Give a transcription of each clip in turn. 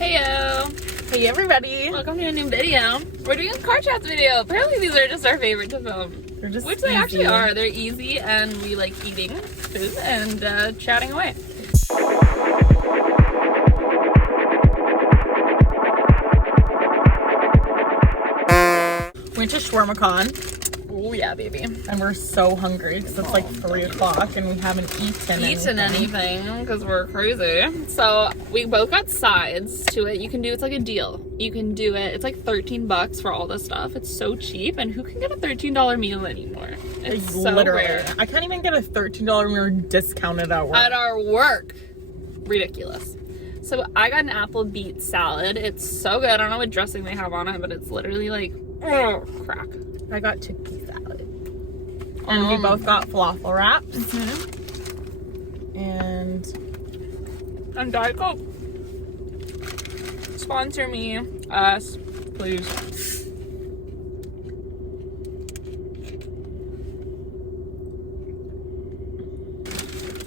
Heyo! Hey everybody! Welcome to a new video. We're doing a car chats video. Apparently these are just our favorite to film. They're just Which they actually are. They're easy and we like eating food and chatting away. We went to Shawarma Con. Oh yeah, baby. And we're so hungry because it's like 3 o'clock and we haven't eaten anything because we're crazy. So we both got sides to it. You can do, it's like a deal. You can do it. It's like $13 for all this stuff. It's so cheap, and who can get a $13 meal anymore? It's so literally rare. I can't even get a $13 meal discounted at work. At our work. Ridiculous. So I got an apple beet salad. It's so good. I don't know what dressing they have on it, but it's literally like, oh, crack. I got chickpea salad. And we both got falafel wraps. Mm-hmm. And Diet Coke. Sponsor me, us, please.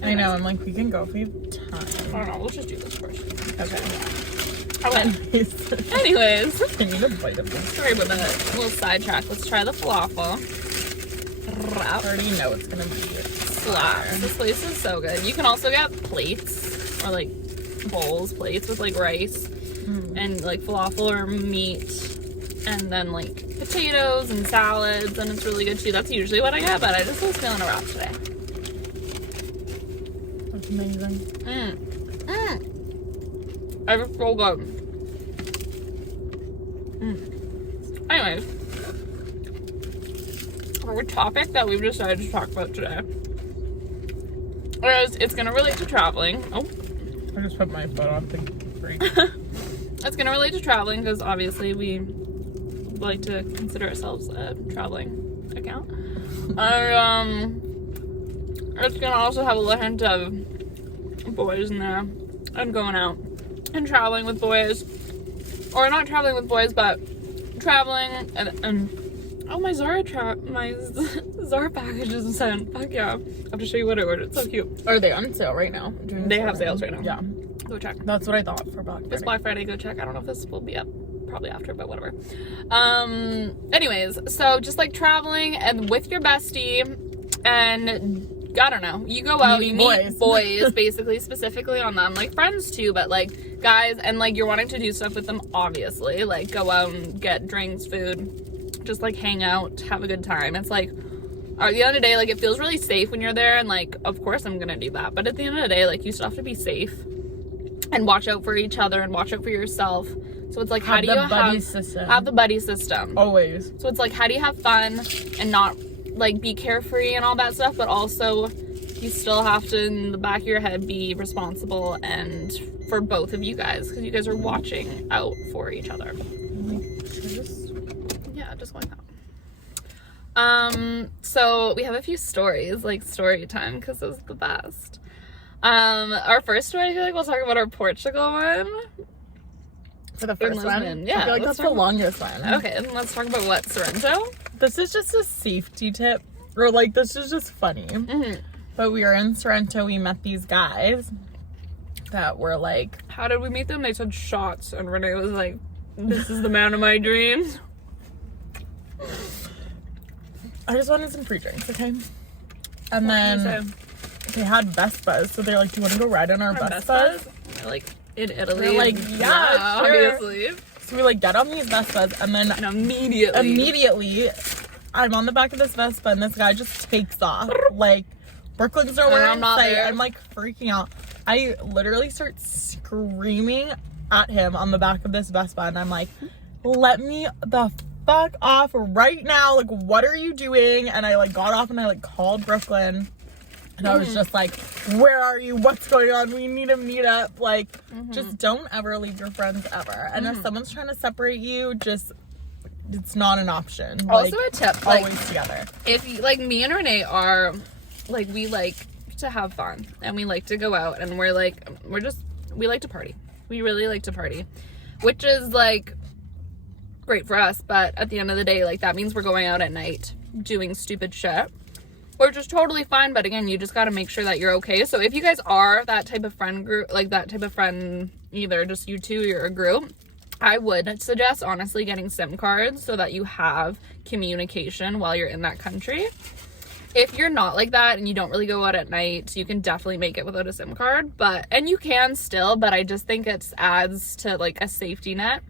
I know, I'm like, we can go if we have time. I don't know, let's just do this first. Okay. Anyways. I need a bite of this. Sorry about that little sidetrack. Let's try the falafel. I already know it's gonna be Slaps. This place is so good. You can also get plates or like bowls, plates with like rice and like falafel or meat, and then like potatoes and salads, and it's really good too. That's usually what I get, but I just was feeling a wrap today. That's amazing. It's so good. Anyways, our topic that we've decided to talk about today is, it's going to relate to traveling. Oh, I just put my foot on the brake. It's going to relate to traveling because obviously we like to consider ourselves a traveling account. And it's going to also have a little hint of boys in there and going out and traveling with boys, or not traveling with boys, but traveling and oh, my Zara package is sent. Fuck yeah. I have to show you what I ordered. It's so cute. Are they on sale right now? They have sales right now. Yeah. Go check. That's what I thought for Black Friday. It's Black Friday. Go check. I don't know if this will be up probably after, but whatever. Anyways, so just like traveling and with your bestie, and I don't know, you go out, you meet boys basically, specifically on them, like friends too, but like guys, and like you're wanting to do stuff with them, obviously, like go out and get drinks, food, just like hang out, have a good time. It's like, at the end of the day, like it feels really safe when you're there, and like of course I'm gonna do that, but at the end of the day, like you still have to be safe and watch out for each other and watch out for yourself. So it's like, how do you have the buddy system always? So it's like, how do you have fun and not like be carefree and all that stuff, but also you still have to, in the back of your head, be responsible and for both of you guys, because you guys are watching out for each other. Yeah, just like that. So we have a few stories, like story time, because it was the best. Our first story, I feel like we'll talk about our Portugal one. For the first one? Yeah. I feel like that's the longest one. Okay, and let's talk about what, Sorrento? This is just a safety tip, or like this is just funny. But we were in Sorrento, we met these guys that were like... How did we meet them? They said shots, and Renee was like, this is the man of my dreams. I just wanted some free drinks, okay? And then they had Vespas, so they're like, do you want to go ride on our Vespas? Like, in Italy. We're like, yeah, sure. Obviously. So we like get on these Vespas, and then immediately I'm on the back of this Vespa, and this guy just takes off. Like, Brooklyn's nowhere in sight. I'm like freaking out. I literally start screaming at him on the back of this Vespa, and I'm like, let me the fuck off right now. Like, what are you doing? And I like got off, and I like called Brooklyn. And I was just like, where are you? What's going on? We need to meet up. Like, just don't ever leave your friends ever. And if someone's trying to separate you, just, it's not an option. Also like, a tip. Always like, together. If you, like, me and Renee are, like, we like to have fun. And we like to go out. And we like to party. We really like to party. Which is, like, great for us. But at the end of the day, like, that means we're going out at night doing stupid shit. Which is totally fine, but again, you just got to make sure that you're okay. So if you guys are that type of friend group, like that type of friend either just you two or a group, I would suggest honestly getting SIM cards so that you have communication while you're in that country. If you're not like that and you don't really go out at night, you can definitely make it without a SIM card, and you can still, but I just think it adds to like a safety net.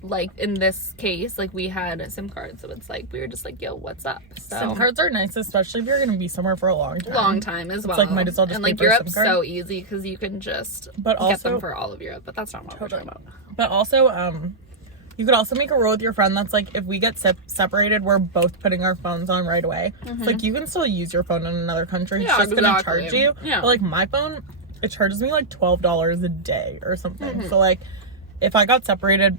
Like in this case, like we had a SIM card, so it's like we were just like, yo, what's up? So SIM cards are nice, especially if you're gonna be somewhere for a long time. As well. It's like might as well just and like Europe's so easy because you can just get them for all of Europe, but that's not what we're talking about. But also, you could also make a rule with your friend that's like, if we get separated, we're both putting our phones on right away. Mm-hmm. Like you can still use your phone in another country. It's just gonna charge you. Yeah. But like my phone, it charges me like $12 a day or something. Mm-hmm. So like, if I got separated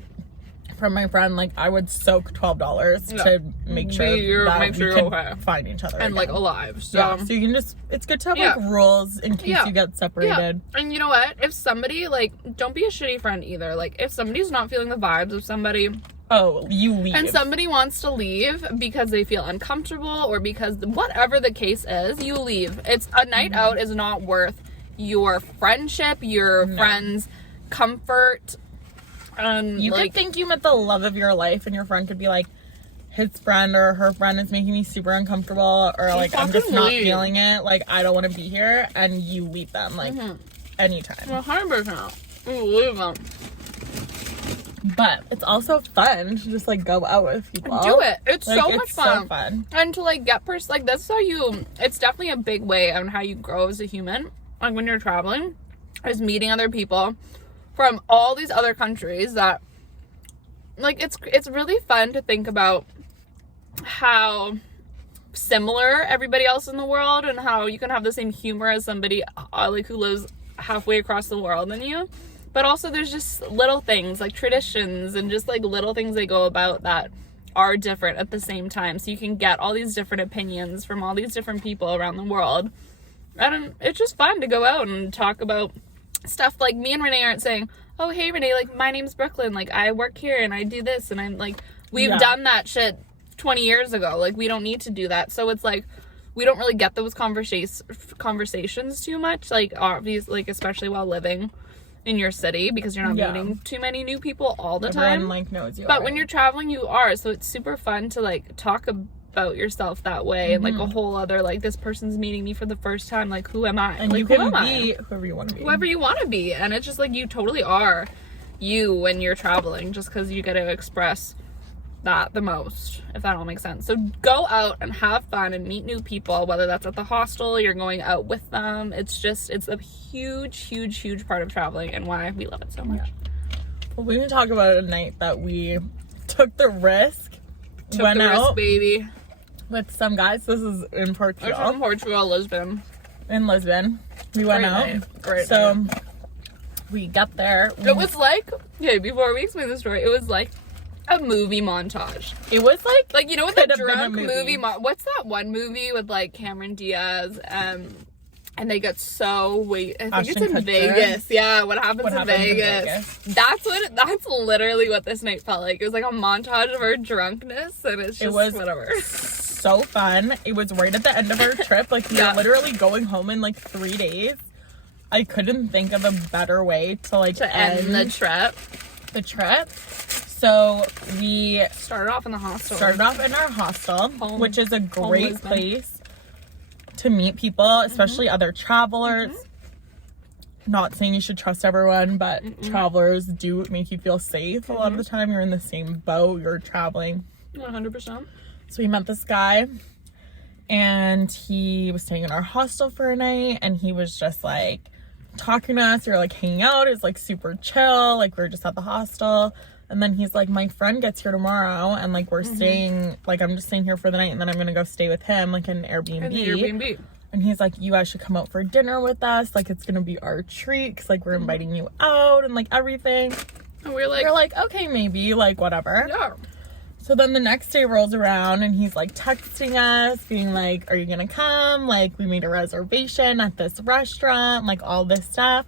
from my friend, like I would soak $12 to make sure we can find each other and again. Like alive. So yeah, so you can just, it's good to have like rules in case you get separated. Yeah. And you know what? If somebody like, don't be a shitty friend either. Like if somebody's not feeling the vibes of somebody, you leave. And somebody wants to leave because they feel uncomfortable or because whatever the case is, you leave. It's a night out is not worth your friendship, your friends' comfort. You could think you met the love of your life and your friend could be like, his friend or her friend is making me super uncomfortable, or like I'm just not feeling it, like I don't want to be here, and you leave them like anytime. 100%. You leave them. But it's also fun to just like go out with people. Do it. It's like, so much fun. So fun. And to like get like that's how it's definitely a big way on how you grow as a human. Like when you're traveling, is meeting other people from all these other countries that like it's really fun to think about how similar everybody else in the world and how you can have the same humor as somebody like who lives halfway across the world than you, but also there's just little things like traditions and just like little things they go about that are different at the same time, so you can get all these different opinions from all these different people around the world. And it's just fun to go out and talk about stuff. Like me and Renee aren't saying, oh hey Renee, like my name's Brooklyn, like I work here and I do this, and I'm like we've done that shit 20 years ago, like we don't need to do that. So it's like we don't really get those conversations too much, like obviously, like especially while living in your city, because you're not meeting too many new people all the time. Everyone like knows you. But when you're traveling, you are, so it's super fun to like talk about yourself that way, and like a whole other like, this person's meeting me for the first time, like who am I? And like you can be whoever you want to be. Whoever you want to be, and it's just like you totally are you when you're traveling, just because you get to express that the most, if that all makes sense. So go out and have fun and meet new people, whether that's at the hostel, you're going out with them. It's a huge part of traveling and why we love it so much. Well, we can talk about a night that we took the risk. Went out, baby, with some guys. This is in Portugal. It's in Portugal, Lisbon. In Lisbon. We went out. Great so night. We got there. It was like, before we explain the story, it was like a movie montage. It was like you know what the drunk movie what's that one movie with like Cameron Diaz and they get so I think it's in Vegas. Yeah, what happens in Vegas. That's literally what this night felt like. It was like a montage of our drunkenness, and it's just whatever. So fun. It was right at the end of our trip. Like we were literally going home in like 3 days. I couldn't think of a better way to end the trip. So we started off in our hostel, which is a great place to meet people, especially other travelers. Not saying you should trust everyone, but travelers do make you feel safe a lot of the time. You're in the same boat, you're traveling. 100%. So we met this guy, and he was staying in our hostel for a night, and he was just like talking to us. We were like hanging out. It was like super chill, like we were just at the hostel. And then he's like, my friend gets here tomorrow, and like we're staying, like I'm just staying here for the night, and then I'm gonna go stay with him, like in an Airbnb. And he's like, you guys should come out for dinner with us, like it's gonna be our treat, cause like we're inviting you out and like everything. And we're like okay, maybe, like whatever. Yeah. So then the next day rolls around, and he's like texting us, being like, are you gonna come? Like we made a reservation at this restaurant, like all this stuff.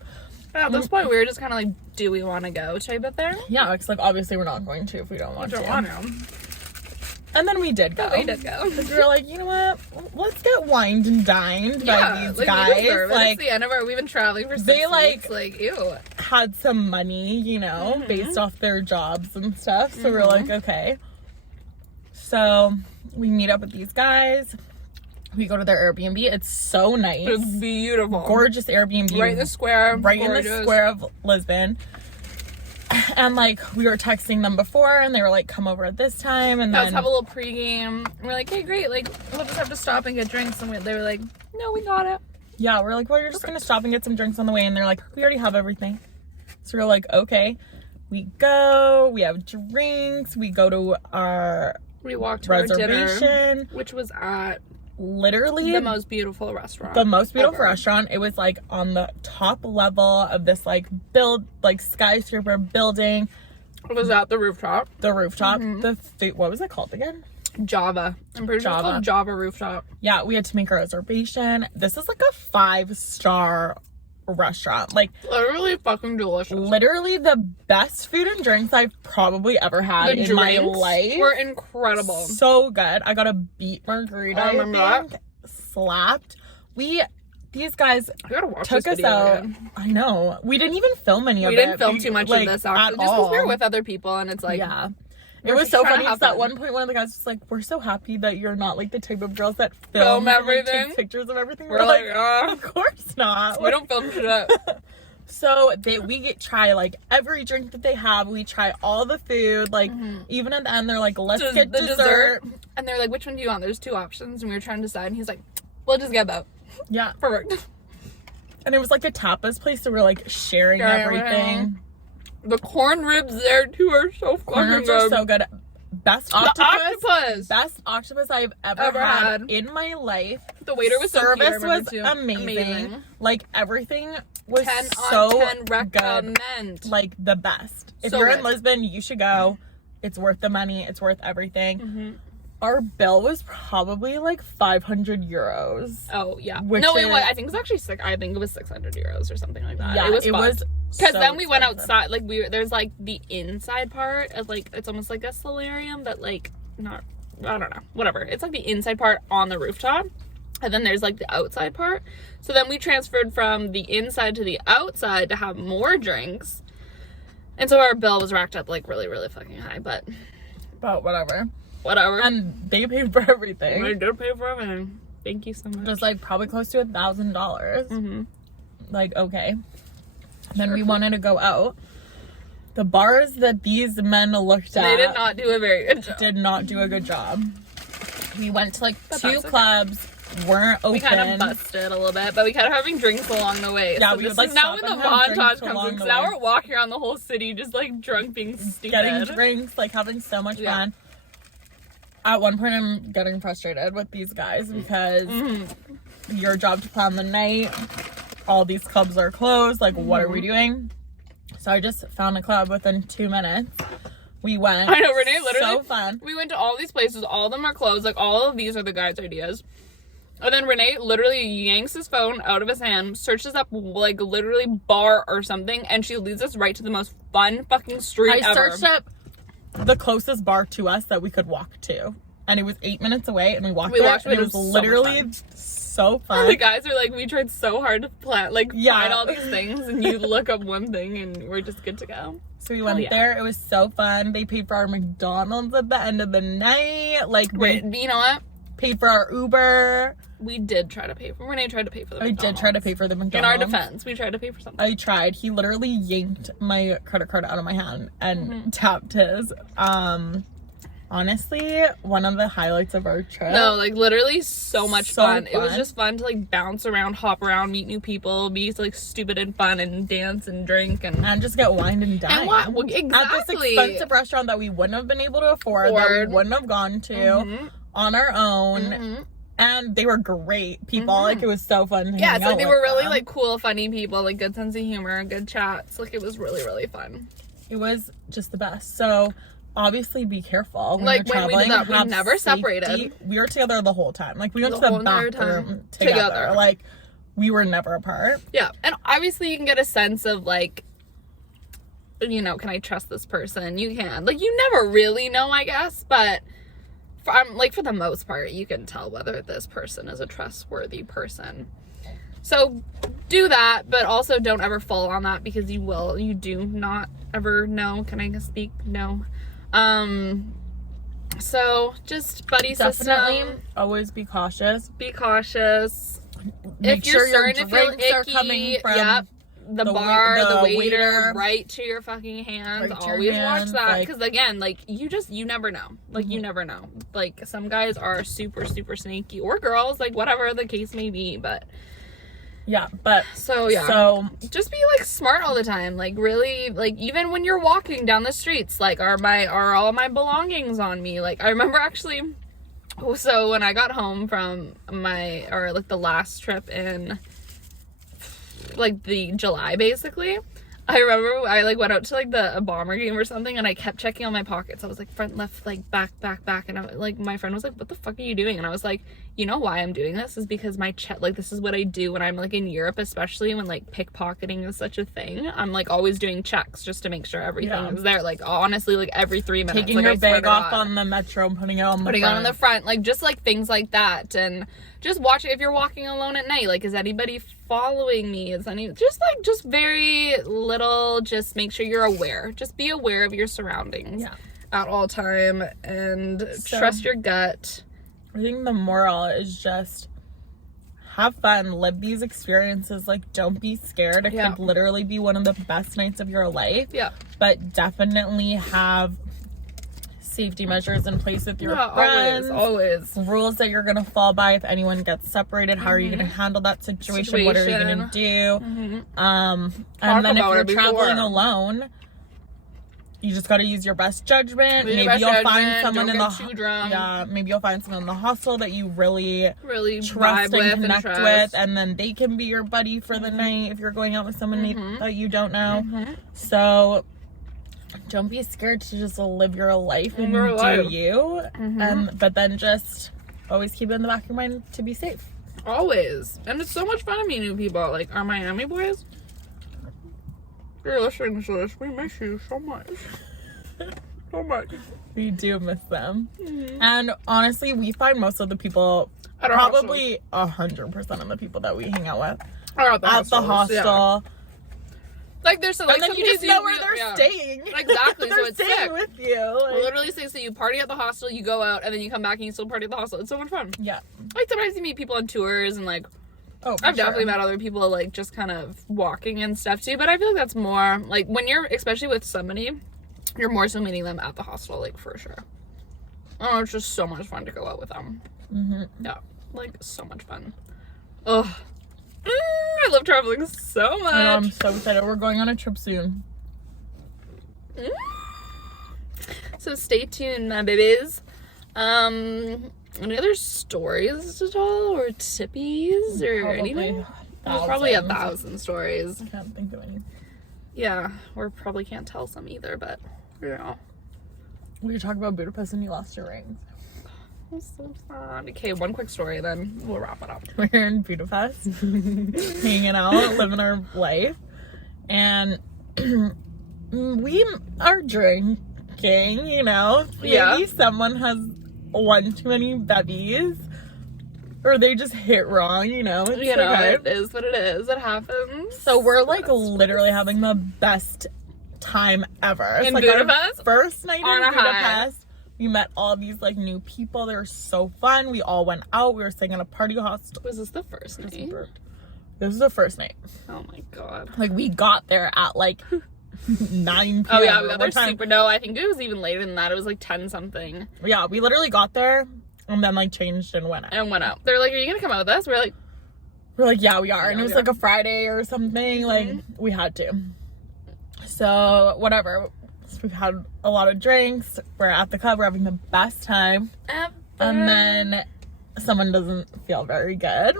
At this point, we were just kind of like, do we want to go type of thing? Yeah, because like obviously we're not going to if we don't want to. And then we did go. Because we were like, you know what? Let's get wined and dined by these guys. It's the end of we've been traveling for 6 weeks. Ew. Had some money, you know, based off their jobs and stuff. So we're like, okay. So we meet up with these guys. We go to their Airbnb. It's so nice. It's beautiful. Gorgeous Airbnb. Right in the square. Right in the square of Lisbon. And, like, we were texting them before, and they were like, come over at this time. And then... Let's have a little pregame. And we're like, hey, great. Like, we'll just have to stop and get drinks. And they were like, no, we got it. Yeah, we're like, well, you're just going to stop and get some drinks on the way. And they're like, we already have everything. So we're like, okay. We go. We have drinks. We go to our We walked to reservation. Our dinner, which was at... literally the most beautiful restaurant. The most beautiful restaurant. It was like on the top level of this like skyscraper building. It was at the rooftop. The rooftop. The food, what was it called again? Java. I'm pretty sure it's called Java Rooftop. Yeah, we had to make a reservation. This is like a 5-star restaurant. Like literally fucking delicious. Literally the best food and drinks I've probably ever had in my life. Were incredible. So good. I got a beet margarita. I remember that. Slapped. These guys took us out. Again. I know. We didn't even film any of it. We didn't film too much of this actually. Just because we were with other people and it's like yeah. It was so funny because at one point one of the guys was like, we're so happy that you're not like the type of girls that film everything, and, like, take pictures of everything. We're like, of course not. We don't film shit. So we try like every drink that they have. We try all the food. Like even at the end, they're like, let's get dessert. And they're like, which one do you want? There's 2 options, and we were trying to decide. And he's like, we'll just get both. Yeah, perfect. And it was like a tapas place, so we're like sharing everything. The corn ribs there too are so fucking good. Corn ribs are so good. Best octopus. Best octopus I've ever had in my life. The waiter was service was amazing. Like everything was 10 so 10 recommend. Good. Like the best. If you're in Lisbon, you should go. It's worth the money. It's worth everything. Our bill was probably like 500 euros. Oh yeah. No, it was. I think it was actually I think it was 600 euros or something like that. Yeah, it was. Because then we went outside. Like there's like the inside part of like it's almost like a solarium, but like not. I don't know. Whatever. It's like the inside part on the rooftop, and then there's like the outside part. So then we transferred from the inside to the outside to have more drinks, and so our bill was racked up like really, really fucking high. But whatever. And they paid for everything. They did pay for everything. Thank you so much. Just like probably close to $1,000. Like, okay. Then we wanted to go out. The bars that these men looked at. They did not do a very good job. Did not do a good job. We went to like 2 clubs. Weren't open. We kind of busted a little bit, but we kept having drinks along the way. Yeah, so we would like now when the montage comes in, now we're walking around the whole city just like drunk, being stupid. Getting drinks, like having so much fun. At one point, I'm getting frustrated with these guys because your job to plan the night, all these clubs are closed. Like, what are we doing? So I just found a club within 2 minutes. We went. I know, Renee, literally. So fun. We went to all these places. All of them are closed. Like, all of these are the guys' ideas. And then Renee literally yanks his phone out of his hand, searches up, like, literally bar or something, and she leads us right to the most fun fucking street ever. I searched up the closest bar to us that we could walk to, and it was 8 minutes away, and we walked there, and it was literally so fun. The guys are like, we tried so hard to plan, like, find all these things, and you look up one thing, and we're just good to go. So we went there. It was so fun. They paid for our McDonald's at the end of the night. Like, you know what? Paid for our Uber. We did try to pay for. Renee tried to pay for the McDonald's. I did try to pay for the McDonald's. In our defense, we tried to pay for something. I tried. He literally yanked my credit card out of my hand and tapped his. Honestly, one of the highlights of our trip. No, like literally so much fun. It was just fun to like bounce around, hop around, meet new people, be like stupid and fun and dance and drink and just get wined and dine. Well, exactly. At this expensive restaurant that we wouldn't have been able to afford, that we wouldn't have gone to on our own. And they were great people. Like, it was so fun. Yeah, it's like they were really like cool, funny people, like good sense of humor, good chats. Like, it was really, really fun. It was just the best. So obviously be careful when like you're traveling. When we did that, we never separated. We were together the whole time. Like, we went to the bathroom together. Like, we were never apart. Yeah, and obviously you can get a sense of like, you know, can I trust this person? You can. Like, you never really know, I guess, but for the most part, you can tell whether this person is a trustworthy person. So do that, but also don't ever fall on that, because you do not ever know. Can I speak? No. So just buddy definitely system. Always be cautious. Be cautious. Make sure your drinks are coming from the bar, the waiter, right to your fucking hands. Right, always watch that, because again, like, you never know. Like, you never know. Like, some guys are super, super snaky, or girls, like, whatever the case may be, but yeah, but so just be like smart all the time. Like, really, like, even when you're walking down the streets, like, are all my belongings on me? Like, I remember actually, so when I got home from the last trip in like the July, basically, I remember I like went out to like a Bomber game or something, and I kept checking on my pockets. I was like, front, left, like back, and I, like, my friend was like, what the fuck are you doing? And I was like, you know why I'm doing this is because like, this is what I do when I'm like in Europe, especially when like pickpocketing is such a thing. I'm like always doing checks just to make sure everything is there. Like, honestly, like every 3 minutes, taking like, your bag off on the metro and putting it on the front, like, just like things like that. And just watch it if you're walking alone at night. Like, is anybody following me? Is any just very little, just make sure you're aware. Just be aware of your surroundings at all time, and trust your gut. I think the moral is just have fun, live these experiences. Like, don't be scared. It could literally be one of the best nights of your life. Yeah. But definitely have safety measures in place with your friends. Always. Rules that you're going to fall by if anyone gets separated. How are you going to handle that situation? What are you going to do? And then if you're traveling alone, you just got to use your best judgment. Maybe you'll find someone in the maybe you'll find someone in the hostel that you really trust and connect with, and then they can be your buddy for the night if you're going out with someone that you don't know. So don't be scared to just live your life and do you. But then just always keep it in the back of your mind to be safe. Always. And it's so much fun to meet new people. Like, our Miami boys, you're listening to this, we miss you so much. So much. We do miss them. And honestly, we find most of the people, probably 100% of the people that we hang out with are at the hostel. Like, there's some, like, and then you just know where they're staying. Exactly. They're so it's staying sick. with you. Like, literally say, so you party at the hostel, you go out, and then you come back and you still party at the hostel. It's so much fun. Yeah. Like, sometimes you meet people on tours, and like, I've definitely met other people like just kind of walking and stuff too. But I feel like that's more like when you're, especially with somebody, you're more so meeting them at the hostel, like, for sure. Oh, it's just so much fun to go out with them. Yeah, like, so much fun. Ugh. I love traveling so much. I'm so excited. We're going on a trip soon. So stay tuned, my babies. Any other stories to tell, or tippies, or anything? There's probably 1,000 stories. I can't think of any. Yeah, or probably can't tell some either, but yeah. We talk about Budapest and you lost your rings. That's so fun. Okay, one quick story, then we'll wrap it up. We're in Budapest, hanging out, living our life, and we are drinking, you know. Maybe someone has one too many bevies, or they just hit wrong, you know. It's okay. It is what it is. It happens. So we're like literally having the best time ever. In Budapest? Our first night in Budapest. We met all these like new people. They were so fun. We all went out. We were staying in a party hostel. Was this the first night? This was the first night. Oh my god. Like, we got there at like 9 p.m. Oh yeah, we got there super. No, I think it was even later than that. It was like 10 something. Yeah, we literally got there and then like changed and went out. They're like, "Are you gonna come out with us?" We're like, "Yeah, we are." And it was like a Friday or something. Like, we had to. So whatever. We've had a lot of drinks. We're at the club. We're having the best time. And then someone doesn't feel very good.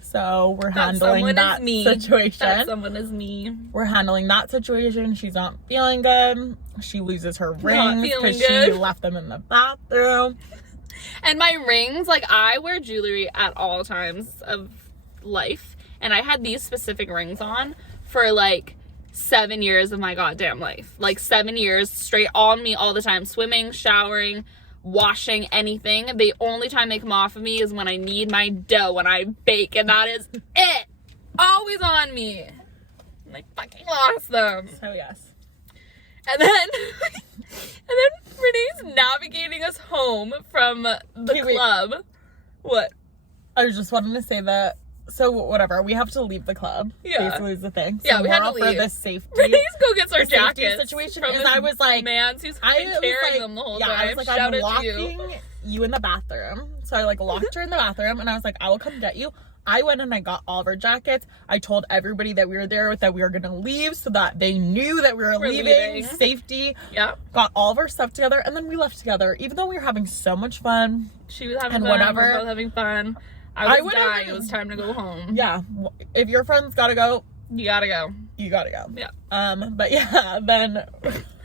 So we're handling that situation. That someone is me. We're handling that situation. She's not feeling good. She loses her rings because she left them in the bathroom. And my rings, like, I wear jewelry at all times of life. And I had these specific rings on for like 7 years of my goddamn life. Like 7 years straight on me all the time. Swimming, showering, washing anything. The only time they come off of me is when I need my dough when I bake, and that is it. Always on me. And I fucking lost them. So yes. And then Renee's navigating us home from the club. What? I was just wanting to say that. So whatever, we have to leave the club. Yeah, basically is the thing. So yeah, we had to leave. For the safety. Renee's go gets our jackets. Situation is I was like, man, he's carrying them the whole time. I was like, I'm locking you in the bathroom. So I like locked her in the bathroom, and I was like, I will come get you. I went and I got all of our jackets. I told everybody that we were there, that we were going to leave, so that they knew that we were leaving. Safety. Yeah. Got all of our stuff together, and then we left together. Even though we were having so much fun. She was having fun. We were both having fun. I was dying. It was time to go home. Yeah. If your friends gotta go, you gotta go. You gotta go. Yeah. But yeah, then...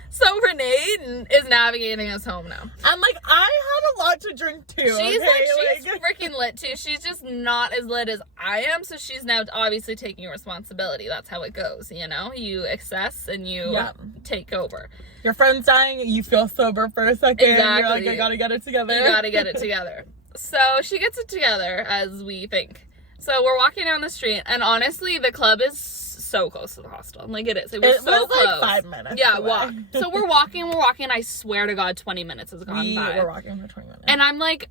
So Renee is navigating us home now. I'm like, I had a lot to drink too. She's she's freaking lit too. She's just not as lit as I am, so she's now obviously taking responsibility. That's how it goes, you know? You access and you take over. Your friend's dying, you feel sober for a second. Exactly. You're like, I gotta get it together. You gotta get it together. So she gets it together, as we think. So we're walking down the street, and honestly, the club is so close to the hostel. Like, it is. It was so close. Like 5 minutes. Yeah, walk. So we're walking. I swear to God, 20 minutes has gone by. We're walking for 20 minutes. And I'm like,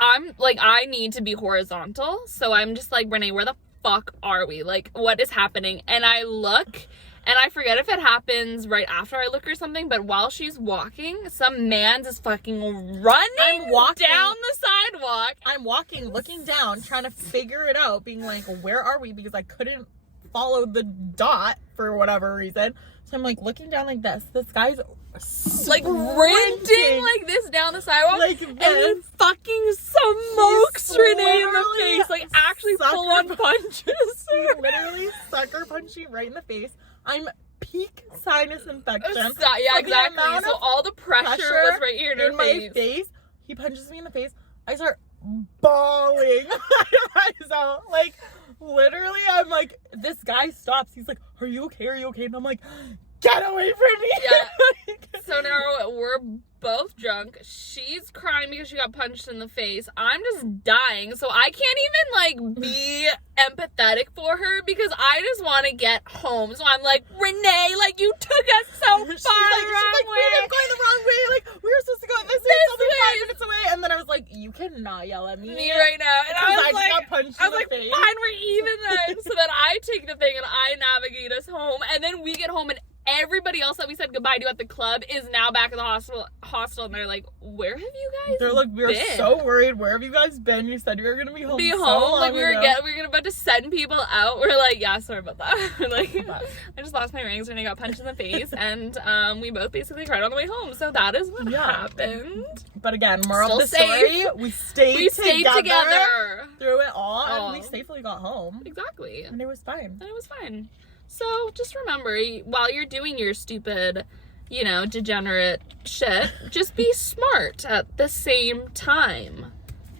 I need to be horizontal. So I'm just like, Renee, where the fuck are we? Like, what is happening? And I look, and I forget if it happens right after I look or something, but while she's walking, some man is fucking running down the sidewalk. I'm walking, looking down, trying to figure it out, being like, where are we? Because I couldn't follow the dot for whatever reason. So I'm like looking down like this. This guy's like sprinting like this down the sidewalk, like this. And then fucking smokes Renee in the face, like actually full on punches. He literally sucker punched me right in the face. I'm peak sinus infection. Yeah, exactly. So all the pressure was right here in my face. He punches me in the face. I start bawling my eyes out. Like, literally, I'm like, this guy stops. He's like, are you okay? Are you okay? And I'm like, get away from me. Yeah. So now we're both drunk. She's crying because she got punched in the face. I'm just dying. So I can't even like be empathetic for her because I just want to get home. So I'm like, Renee, like you took us so far she's like, we're going the wrong way. Like we were supposed to go this way. It's only 5 minutes away. And then I was like, you cannot yell at me right now. And I was like, got punched in the face. Fine, we're even then. So then I take the thing and I navigate us home. And then we get home and everybody else that we said goodbye to at the club is now back at the hostel, and they're like, where have you guys They're like, we were so worried. Where have you guys been? You said you were going to be home like we were about to send people out. We're like, yeah, sorry about that. Like, I just lost my rings when I got punched in the face, and we both basically cried on the way home. So that is what happened. But again, moral of the story, we stayed together through it all, and we safely got home. Exactly. And it was fine. So just remember, while you're doing your stupid, degenerate shit, just be smart at the same time.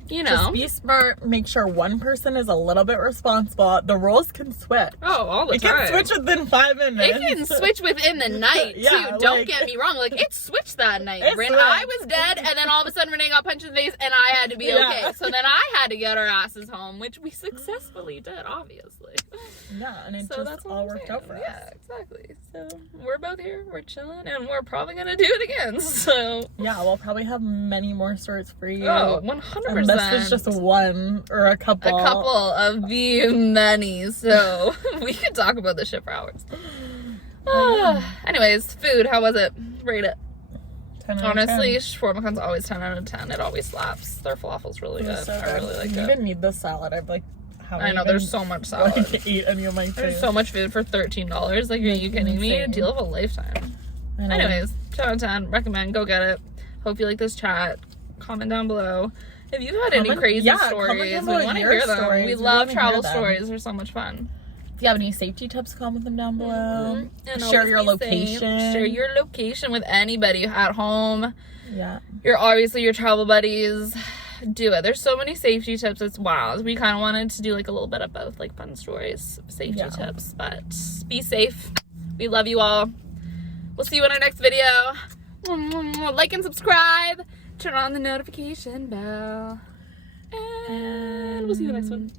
Just be smart. Make sure one person is a little bit responsible. The roles can switch. Oh, all the time. It can switch within 5 minutes. It can switch within the night, too. Don't get me wrong. Like, it switched that night. I was dead, and then all of a sudden Renee got punched in the face, and I had to be okay. So then I had to get our asses home, which we successfully did, obviously. Yeah, and it just all worked out for us. Yeah, exactly. So we're both here, we're chilling, and we're probably going to do it again. So yeah, we'll probably have many more stories for you. Oh, 100%. This was just one or a couple. A couple of the many. So we could talk about this shit for hours. Anyways, food. How was it? Rate it. 10 Honestly, SHAWARMA always 10 out of 10. It always slaps. Their falafel's really good. So I really like it. You didn't need the salad. I know, there's so much salad. Eat any of my food. There's so much food for $13. Like, are you kidding me? A deal of a lifetime. Anyways, 10 out of 10. Recommend. Go get it. Hope you like this chat. Comment down below. If you've had any crazy stories, we want to hear them. We love travel stories. They're so much fun. If you have any safety tips, comment them down below. And share your location. Share your location with anybody at home. Yeah. Obviously your travel buddies. Do it. There's so many safety tips. It's wild. We kind of wanted to do like a little bit of both, like fun stories, safety tips, but be safe. We love you all. We'll see you in our next video. Like and subscribe. turn on the notification bell. And we'll see you in the next one.